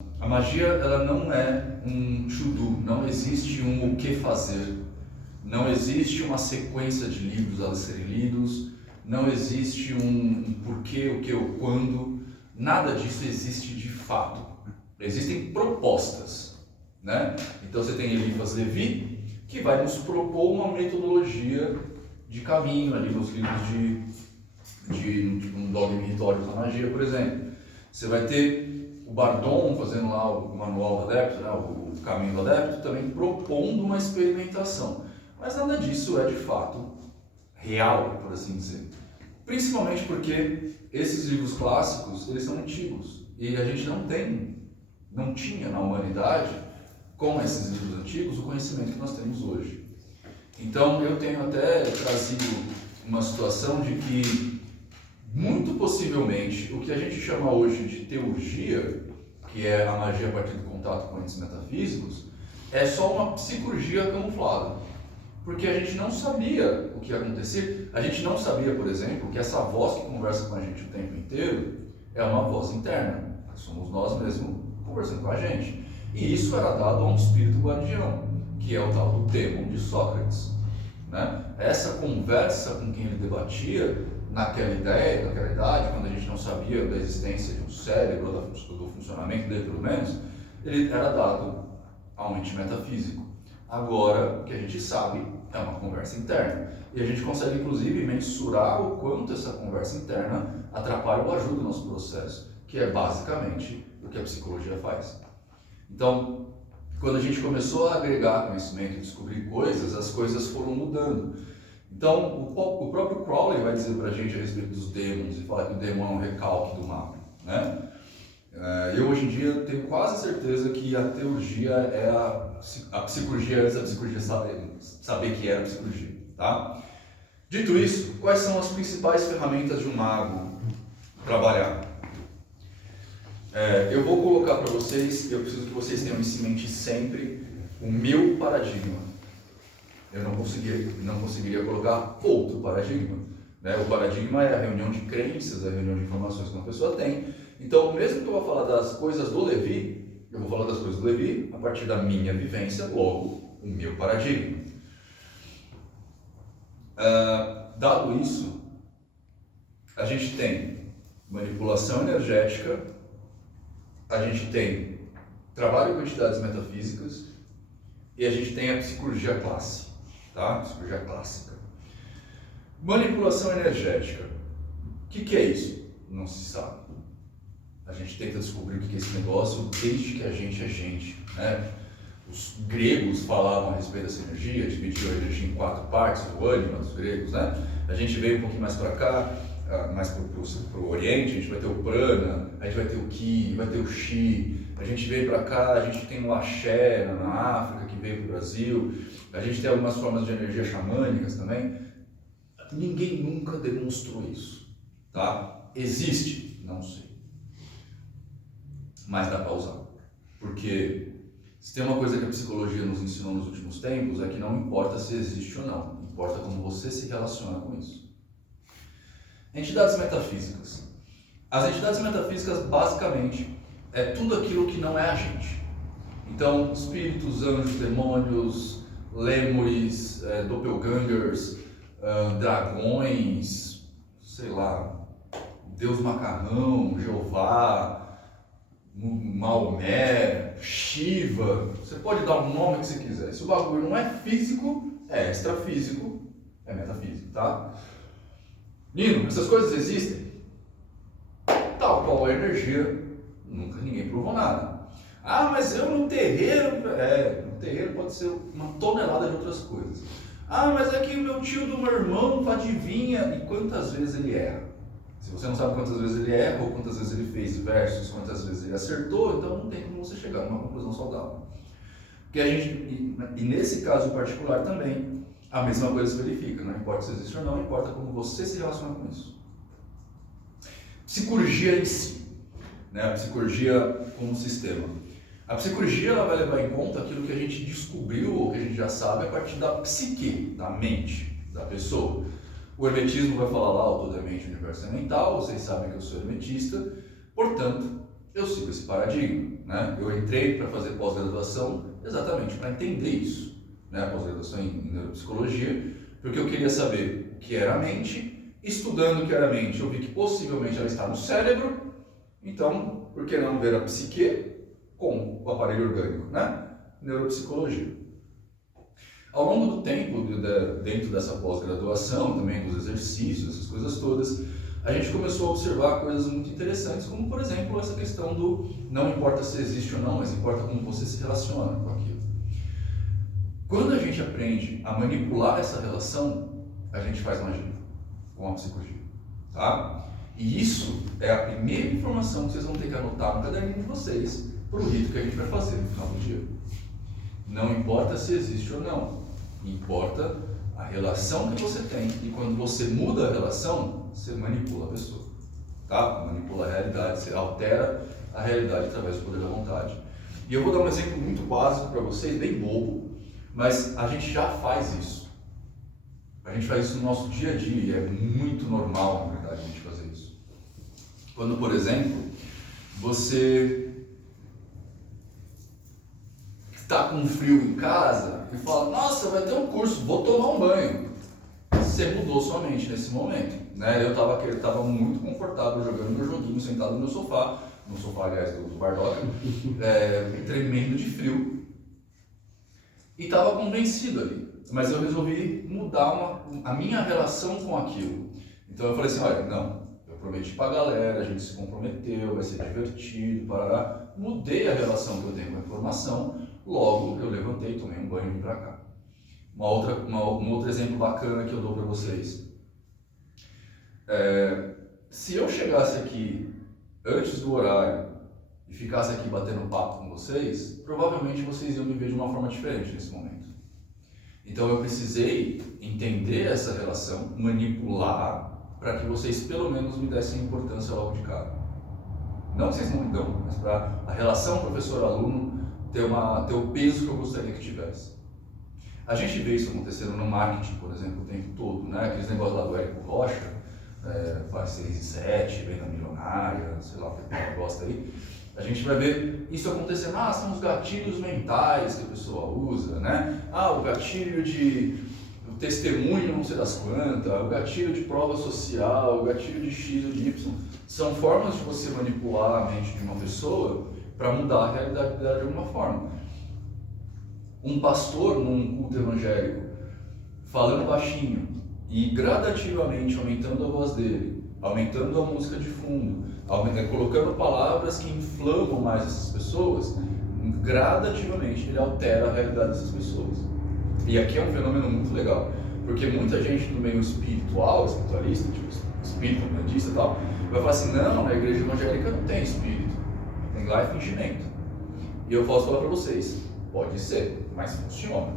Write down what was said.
A magia, ela não é um to-do, não existe um o que fazer, não existe uma sequência de livros a serem lidos, não existe um porquê, o que, o quando, nada disso existe de fato. Existem propostas, né? Então você tem Eliphas Levi, que vai nos propor uma metodologia de caminho ali nos livros de um dogma e ritual da magia, por exemplo. Você vai ter o Bardon fazendo lá o manual do adepto, né, o caminho do adepto, também propondo uma experimentação. Mas nada disso é de fato real, por assim dizer. Principalmente porque esses livros clássicos, eles são antigos. E a gente não tinha na humanidade, com esses livros antigos, o conhecimento que nós temos hoje. Então eu tenho até trazido uma situação de que, muito possivelmente, o que a gente chama hoje de teurgia, que é a magia a partir do contato com entes metafísicos, é só uma psicurgia camuflada. Porque a gente não sabia o que ia acontecer. A gente não sabia, por exemplo, que essa voz que conversa com a gente o tempo inteiro é uma voz interna. Somos nós mesmos conversando com a gente. E isso era dado a um espírito guardião, que é o tal do Dêmon de Sócrates, né? Essa conversa com quem ele debatia, naquela idade, quando a gente não sabia da existência de um cérebro, do funcionamento dele pelo menos, ele era dado a um ente metafísico. Agora, o que a gente sabe é uma conversa interna. E a gente consegue, inclusive, mensurar o quanto essa conversa interna atrapalha ou ajuda o nosso processo, que é basicamente o que a psicologia faz. Então, quando a gente começou a agregar conhecimento e descobrir coisas, as coisas foram mudando. Então, o próprio Crowley vai dizer pra gente a respeito dos dêmons e falar que o dêmon é um recalque do mapa, né? Eu hoje em dia tenho quase certeza que a teurgia é a psicologia antes da psicologia saber que era a psicologia, tá? Dito isso, quais são as principais ferramentas de um mago trabalhar? Eu vou colocar para vocês, eu preciso que vocês tenham isso em mente sempre, o meu paradigma. Eu não conseguiria colocar outro paradigma, né? O paradigma é a reunião de crenças, a reunião de informações que uma pessoa tem. Então, mesmo que eu vou falar das coisas do Levi, eu vou falar das coisas do Levi a partir da minha vivência, logo, o meu paradigma. Dado isso, a gente tem manipulação energética, a gente tem trabalho com entidades metafísicas e a gente tem a psicologia clássica, tá? Psicologia clássica. Manipulação energética. O que é isso? Não se sabe. A gente tenta descobrir o que é esse negócio desde que a gente é gente, né? Os gregos falavam a respeito dessa energia, dividiam a energia em 4 partes, o ânima dos gregos, né? A gente veio um pouquinho mais para cá, mais para o Oriente, a gente vai ter o prana, a gente vai ter o ki, vai ter o chi. A gente veio para cá, a gente tem o axé na África, que veio para o Brasil. A gente tem algumas formas de energia xamânicas também. Ninguém nunca demonstrou isso, tá? Existe? Não sei. Mas dá para usar. Porque se tem uma coisa que a psicologia nos ensinou nos últimos tempos, é que não importa se existe ou não, importa como você se relaciona com isso. Entidades metafísicas. As entidades metafísicas, basicamente, é tudo aquilo que não é a gente. Então, espíritos, anjos, demônios, lêmures, doppelgangers, dragões, sei lá, Deus Macarrão, Jeová, Maomé, Shiva, você pode dar o nome que você quiser. Se o bagulho não é físico, é extrafísico, é metafísico, tá? Nino, essas coisas existem? Tal qual a energia, nunca ninguém provou nada. Ah, mas eu no terreiro, no terreiro pode ser uma tonelada de outras coisas. Ah, mas é que o meu tio do meu irmão adivinha, e quantas vezes ele erra? Se você não sabe quantas vezes ele erra, ou quantas vezes ele fez versus quantas vezes ele acertou, então não tem como você chegar numa conclusão saudável. Porque e nesse caso em particular também, a mesma coisa se verifica, não importa se existe ou não, importa como você se relaciona com isso. Psicologia em si, né? A psicologia como sistema. A psicologia ela vai levar em conta aquilo que a gente descobriu ou que a gente já sabe a partir da psique, da mente da pessoa. O hermetismo vai falar lá, o todo é mente, o universo é mental, vocês sabem que eu sou hermetista, portanto, eu sigo esse paradigma. né? Eu entrei para fazer pós-graduação exatamente para entender isso, né? Pós-graduação em neuropsicologia, porque eu queria saber o que era a mente. Estudando o que era a mente, eu vi que possivelmente ela está no cérebro, então, por que não ver a psique com o aparelho orgânico, né? Neuropsicologia. Ao longo do tempo, dentro dessa pós-graduação, também dos exercícios, essas coisas todas, a gente começou a observar coisas muito interessantes, como, por exemplo, essa questão do não importa se existe ou não, mas importa como você se relaciona com aquilo. Quando a gente aprende a manipular essa relação, a gente faz magia com a psicologia, tá? E isso é a primeira informação que vocês vão ter que anotar no caderninho de vocês para o rito que a gente vai fazer no final do dia. Não importa se existe ou não, importa a relação que você tem, e quando você muda a relação, você manipula a pessoa, tá? Manipula a realidade, você altera a realidade através do poder da vontade. E eu vou dar um exemplo muito básico para vocês, bem bobo, mas a gente já faz isso. A gente faz isso no nosso dia a dia e é muito normal, na verdade, a gente fazer isso. Quando, por exemplo, você está com frio em casa e fala, nossa, vai ter um curso, vou tomar um banho. Você mudou sua mente nesse momento, né? Eu estava muito confortável jogando meu joguinho, sentado no meu sofá, aliás, do Bardock, tremendo de frio, e estava convencido ali. Mas eu resolvi mudar a minha relação com aquilo. Então eu falei assim, olha, não, eu prometi pra galera, a gente se comprometeu, vai ser divertido, parará. Mudei a relação que eu tenho com a informação, logo eu levantei, tomei um banho e vim pra cá. Um outro exemplo bacana que eu dou para vocês. Se eu chegasse aqui antes do horário e ficasse aqui batendo papo com vocês, provavelmente vocês iam me ver de uma forma diferente nesse momento. Então eu precisei entender essa relação, manipular, para que vocês pelo menos me dessem importância logo de cara. Não que vocês não me dão, mas para a relação professor-aluno ter o peso que eu gostaria que tivesse. A gente vê isso acontecendo no marketing, por exemplo, o tempo todo, né? Aqueles negócios lá do Érico Rocha, faz 6 e 7, venda milionária, sei lá o que ela gosta aí. A gente vai ver isso acontecendo, são os gatilhos mentais que a pessoa usa, né? O gatilho de testemunho não sei das quantas, o gatilho de prova social, o gatilho de X ou de Y. São formas de você manipular a mente de uma pessoa para mudar a realidade dela de alguma forma. Um pastor num culto evangélico falando baixinho e gradativamente aumentando a voz dele, aumentando a música de fundo, colocando palavras que inflamam mais essas pessoas, gradativamente ele altera a realidade dessas pessoas. E aqui é um fenômeno muito legal, porque muita gente do meio espiritualista, tipo espírito, umbandista e tal, vai falar assim, não, na igreja evangélica não tem espírito, tem lá é fingimento. E eu posso falar para vocês, pode ser, mas funciona.